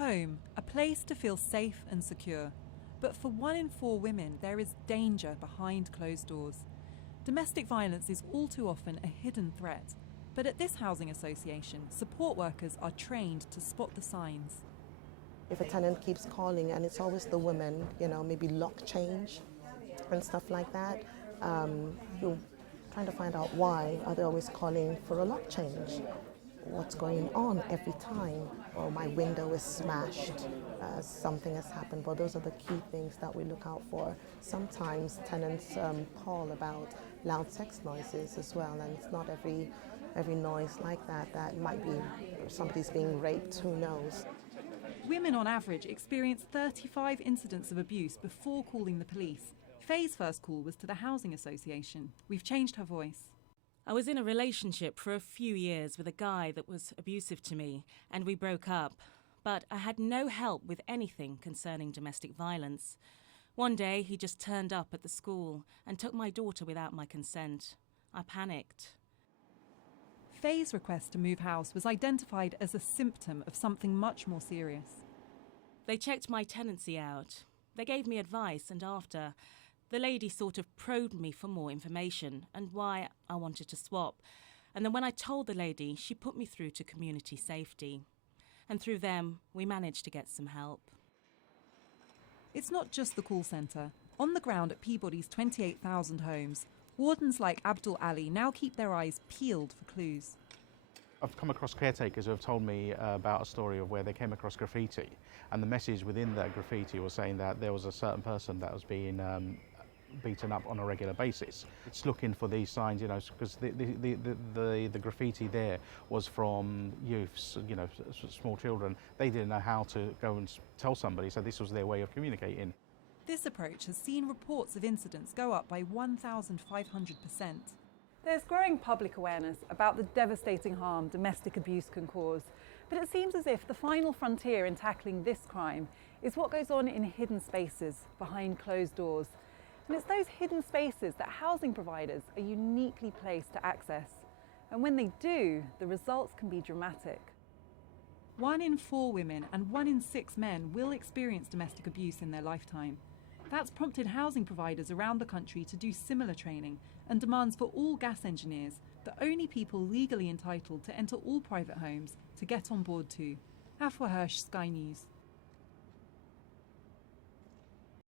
Home, a place to feel safe and secure. But for 1 in 4 women, there is danger behind closed doors. Domestic violence is all too often a hidden threat. But at this housing association, support workers are trained to spot the signs. If a tenant keeps calling and it's always the women, maybe lock change and stuff like that, you're trying to find out why are they always calling for a lock change. What's going on every time? Or my window is smashed, something has happened. Well, those are the key things that we look out for. Sometimes tenants call about loud sex noises as well, and it's not every noise like that. That might be somebody's being raped, who knows. Women on average experience 35 incidents of abuse before calling the police. Faye's first call was to the housing association. We've changed her voice. I was in a relationship for a few years with a guy that was abusive to me, and we broke up. But I had no help with anything concerning domestic violence. One day he just turned up at the school and took my daughter without my consent. I panicked. Faye's request to move house was identified as a symptom of something much more serious. They checked my tenancy out. They gave me advice, and after, the lady sort of probed me for more information and why I wanted to swap. And then when I told the lady, she put me through to community safety. And through them, we managed to get some help. It's not just the call centre. On the ground at Peabody's 28,000 homes, wardens like Abdul Ali now keep their eyes peeled for clues. I've come across caretakers who have told me about a story of where they came across graffiti, and the message within that graffiti was saying that there was a certain person that was being beaten up on a regular basis. It's looking for these signs, because the graffiti there was from youths, small children. They didn't know how to go and tell somebody, so this was their way of communicating. This approach has seen reports of incidents go up by 1,500%. There's growing public awareness about the devastating harm domestic abuse can cause, but it seems as if the final frontier in tackling this crime is what goes on in hidden spaces behind closed doors. And it's those hidden spaces that housing providers are uniquely placed to access. And when they do, the results can be dramatic. 1 in 4 women and 1 in 6 men will experience domestic abuse in their lifetime. That's prompted housing providers around the country to do similar training and demands for all gas engineers, the only people legally entitled to enter all private homes, to get on board too. Afua Hirsch, Sky News.